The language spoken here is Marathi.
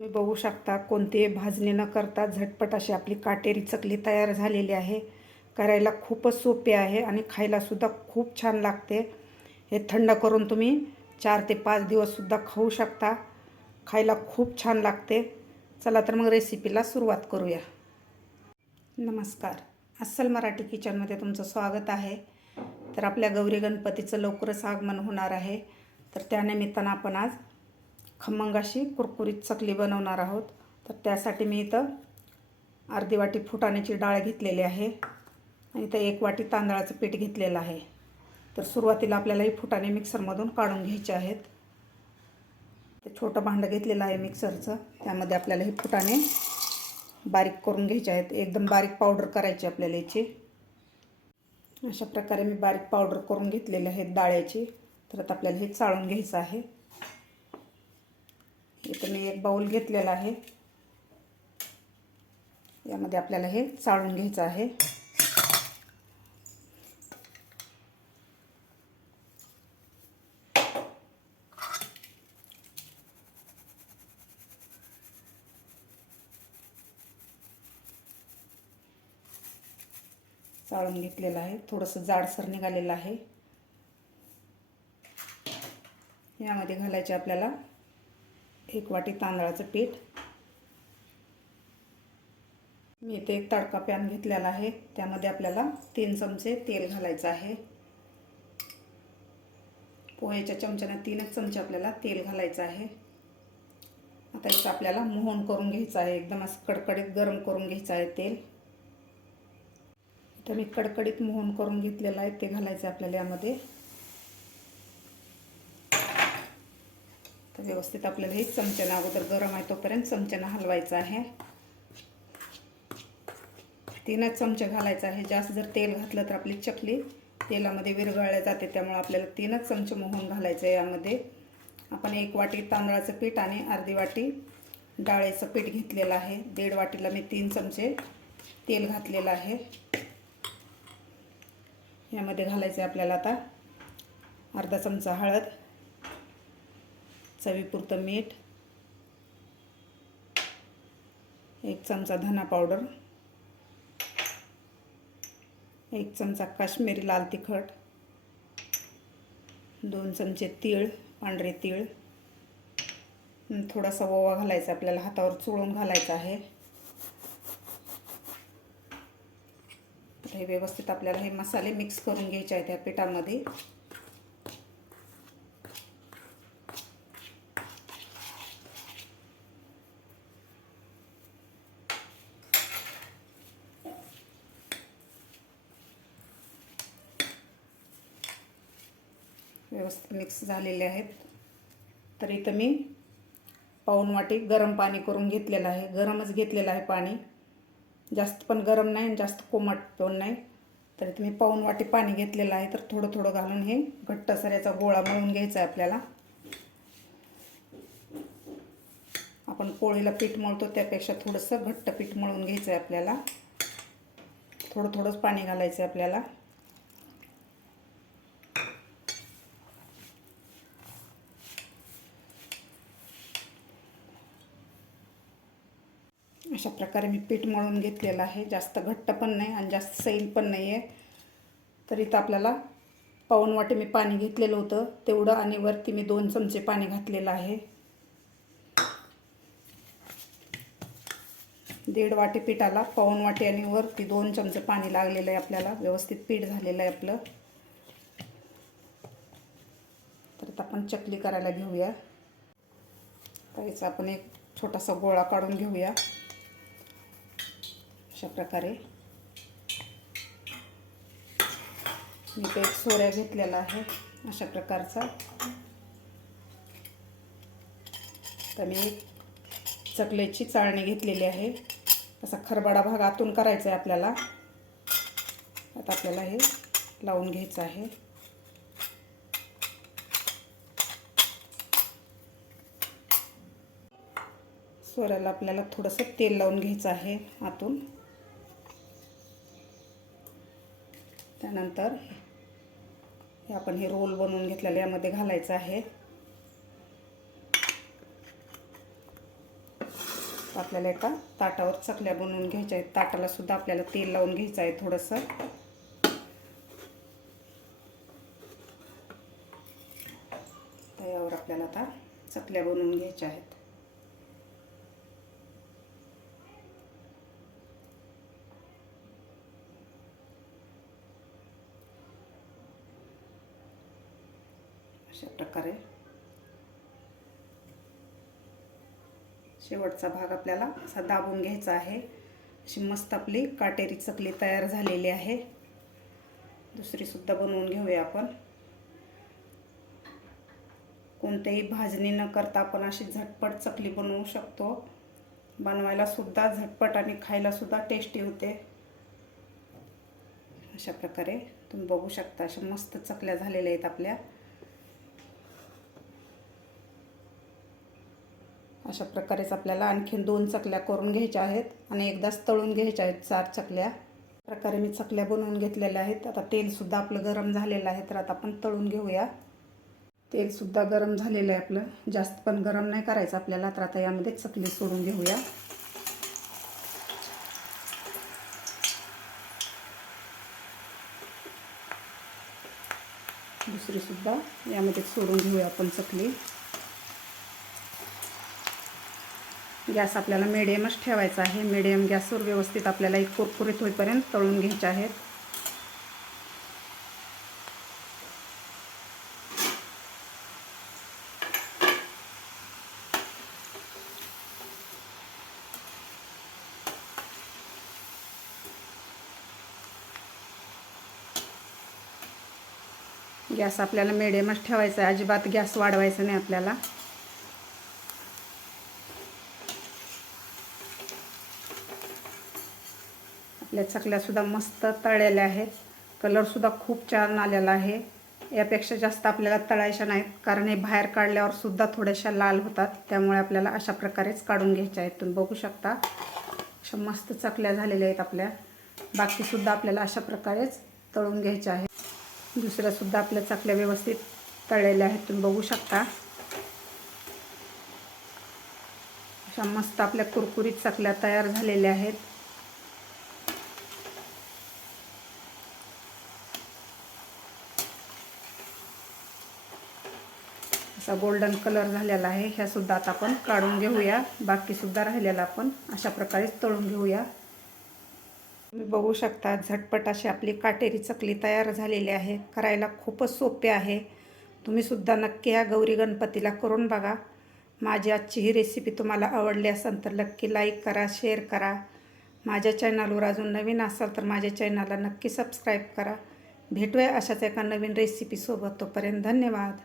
तुम्ही बघू शकता कोणते भाजणी न करता झटपट अशी आपली काटेरी चकली तयार झालेली आहे. करायला खूपच सोपे आहे आणि खायलासुद्धा खूप छान लागते. हे थंड करून तुम्ही 4 ते 5 दिवससुद्धा खाऊ शकता. खायला खूप छान लागते. चला तर मग रेसिपीला सुरुवात करूया. नमस्कार, अस्सल मराठी किचनमध्ये तुमचं स्वागत आहे. तर आपल्या गौरी गणपतीचं लवकरच आगमन होणार आहे. तर त्यानिमित्तानं आपण आज खमंग अशी कुरकुरीत चकली बनवणार आहोत. तर त्यासाठी मी इथं अर्धी वाटी फुटाण्याची डाळ घेतलेली आहे आणि इथं 1 वाटी तांदळाचं पीठ घेतलेलं आहे. तर सुरुवातीला आपल्याला ही फुटाणे मिक्सरमधून काढून घ्यायचे आहेत. ते छोटं भांडं घेतलेलं आहे मिक्सरचं. त्यामध्ये आपल्याला हे फुटाणे बारीक करून घ्यायचे आहेत. एकदम बारीक पावडर करायची आपल्याला याची. अशा प्रकारे मी बारीक पावडर करून घेतलेले आहेत डाळ्याची. तर आता आपल्याला हे चाळून घ्यायचं आहे. इथं मी एक बाउल घेतलेला आहे. यामध्ये आपल्याला हे चाळून घ्यायचं आहे. चाळून घेतलेलं आहे. थोडंसं जाडसर निघालेलं आहे. यामध्ये घालायचे आपल्याला 1 वाटी तांदळाचं पीठ. मी इथे एक तडका पॅन घेतलेला आहे. त्यामध्ये आपल्याला 3 चमचे तेल घालायचं आहे. पोह्याच्या चमच्याने 3च चमचे आपल्याला तेल घालायचं आहे. आता याचं आपल्याला मोहन करून घ्यायचं आहे. एकदम असं कडकडीत गरम करून घ्यायचं आहे तेल. इथं मी कडकडीत मोहन करून घेतलेलं आहे. ते घालायचं आपल्याला यामध्ये. तर व्यवस्थित आपल्याला हे चमच्यानं अगोदर गरम आहे तोपर्यंत चमच्यानं हलवायचं आहे. 3च चमचे घालायचं आहे. जास्त जर तेल घातलं तर आपली चकली तेलामध्ये विरघळल्या जाते. त्यामुळे आपल्याला 3च चमचे मोहन घालायचं आहे. यामध्ये आपण 1 वाटी तांदळाचं पीठ आणि अर्धी वाटी डाळीचं पीठ घेतलेलं आहे. 1.5 वाटीला मी 3 चमचे तेल घातलेलं आहे. यामध्ये घालायचं आहे आपल्याला आता अर्धा चमचा हळद, चवीपुरतं मीठ, 1 चमचा धना पावडर, 1 चमचा काश्मीरी लाल तिखट, 2 चमचे तीळ, पांढरे तीळ, थोडासा ओवा घालायचा आपल्याला. हातावर चोळून घालायचा आहे. हे व्यवस्थित आपल्याला हे मसाले मिक्स करून घ्यायचे आहेत या पिठामध्ये. व्यवस्थित मिक्स झालेले आहेत. तर इथं मी पाऊण वाटी गरम पाणी करून घेतलेलं आहे. गरमच घेतलेलं आहे पाणी. जास्त पण गरम नाही आणि जास्त कोमट पण नाही. तर इथं मी पाऊण वाटी पाणी घेतलेलं आहे. तर थोडं थोडं घालून हे घट्टसर याचा गोळा मळून घ्यायचा आहे आपल्याला. आपण पोळीला पीठ मळतो त्यापेक्षा थोडंसं घट्ट पीठ मळून घ्यायचं आहे आपल्याला. थोडं थोडंच पाणी घालायचं आहे आपल्याला. अशा प्रकारे मी पीठ मळून घेतलेलं आहे. जास्त घट्ट पण नाही आणि जास्त सैल पण नाही आहे. तर इथं आपल्याला पाऊण वाटी मी पाणी घेतलेलं होतं तेवढं आणि वरती मी 2 चमचे पाणी घातलेलं आहे. 1.5 वाटी पिठाला पाऊण वाटी आणि वरती 2 चमचे पाणी लागलेलं आहे आपल्याला. व्यवस्थित पीठ झालेलं आहे आपलं. तर आता आपण चकली करायला घेऊया. तर याचा आपण एक छोटासा गोळा काढून घेऊया. अशा प्रकारे मी ते एक सोऱ्या घेतलेला आहे अशा प्रकारचा. तर मी चकलीची चाळणी घेतलेली आहे. असा खरबडा भाग आतून करायचा आहे आपल्याला. आता आपल्याला हे लावून घ्यायचं आहे. सोऱ्याला आपल्याला थोडंसं तेल लावून घ्यायचं आहे आतून. त्यानंतर हे आपण हे रोल बनवून घेतलेले यामध्ये घालायचं आहे. आपल्याला एका ताटावर चकल्या बनवून घ्यायच्या आहेत. ताटाला सुद्धा आपल्याला तेल लावून घ्यायचं आहे थोडंसं. तव्यावर आपल्याला आता चकल्या बनवून घ्यायच्या आहेत. अशा प्रकारे शेवटचा भाग आपल्याला असा दाबून घ्यायचा आहे. अशी मस्त आपली काटेरी चकली तयार झालेली आहे. दुसरी सुद्धा बनवून घेऊया आपण. कोणतेही भाजणी न करता आपण अशी झटपट चकली बनवू शकतो. बनवायला सुद्धा झटपट आणि खायला सुद्धा टेस्टी होते. अशा प्रकारे तुम्ही बघू शकता अशा मस्त चकल्या झालेल्या आहेत आपल्या. अशा प्रकारेच आपल्याला आणखीन 2 चकल्या करून घ्यायच्या आहेत आणि एकदाच तळून घ्यायच्या आहेत 4 चकल्या. प्रकारे मी चकल्या बनवून घेतलेल्या आहेत. आता तेलसुद्धा आपलं गरम झालेलं आहे, तर आता आपण तळून घेऊया. तेलसुद्धा गरम झालेलं आहे आपलं. जास्त पण गरम नाही करायचं आपल्याला. तर आता यामध्ये चकली सोडून घेऊया. दुसरीसुद्धा यामध्ये सोडून घेऊया आपण चकली. गॅस आपल्याला मिडियमच ठेवायचा आहे. मिडियम गॅसवर व्यवस्थित आपल्याला एक कुरकुरीत होईपर्यंत तळून घ्यायचे आहेत. गॅस आपल्याला मिडियमच ठेवायचा आहे. अजिबात गॅस वाढवायचा नाही आपल्याला. आपल्या चकल्यासुद्धा मस्त तळलेल्या आहेत. कलरसुद्धा खूप छान आलेला आहे. यापेक्षा जास्त आपल्याला तळायच्या नाहीत, कारण हे बाहेर काढल्यावर सुद्धा थोड्याशा लाल होतात. त्यामुळे आपल्याला अशा प्रकारेच काढून घ्यायच्या आहेत. तुम्ही बघू शकता अशा मस्त चकल्या झालेल्या आहेत आपल्या. बाकीसुद्धा आपल्याला अशा प्रकारेच तळून घ्यायच्या आहेत. दुसऱ्यासुद्धा आपल्या चकल्या व्यवस्थित तळलेल्या आहेत. तुम्ही बघू शकता अशा मस्त आपल्या कुरकुरीत चकल्या तयार झालेल्या आहेत. असा गोल्डन कलर झालेला आहे. ह्या सुद्धा आता आपण काढून घेऊया. बाकीसुद्धा राहिलेला आपण अशा प्रकारेच तळून घेऊया. तुम्ही बघू शकता झटपट अशी आपली काटेरी चकली तयार झालेली आहे. करायला खूपच सोपे आहे. तुम्हीसुद्धा नक्की ह्या गौरी गणपतीला करून बघा. माझी आजची ही रेसिपी तुम्हाला आवडली असेल तर नक्की लाईक करा, शेअर करा. माझ्या चॅनलवर अजून नवीन असाल तर माझ्या चॅनलला नक्की सबस्क्राईब करा. भेटूया अशाच एका नवीन रेसिपीसोबत. तोपर्यंत धन्यवाद.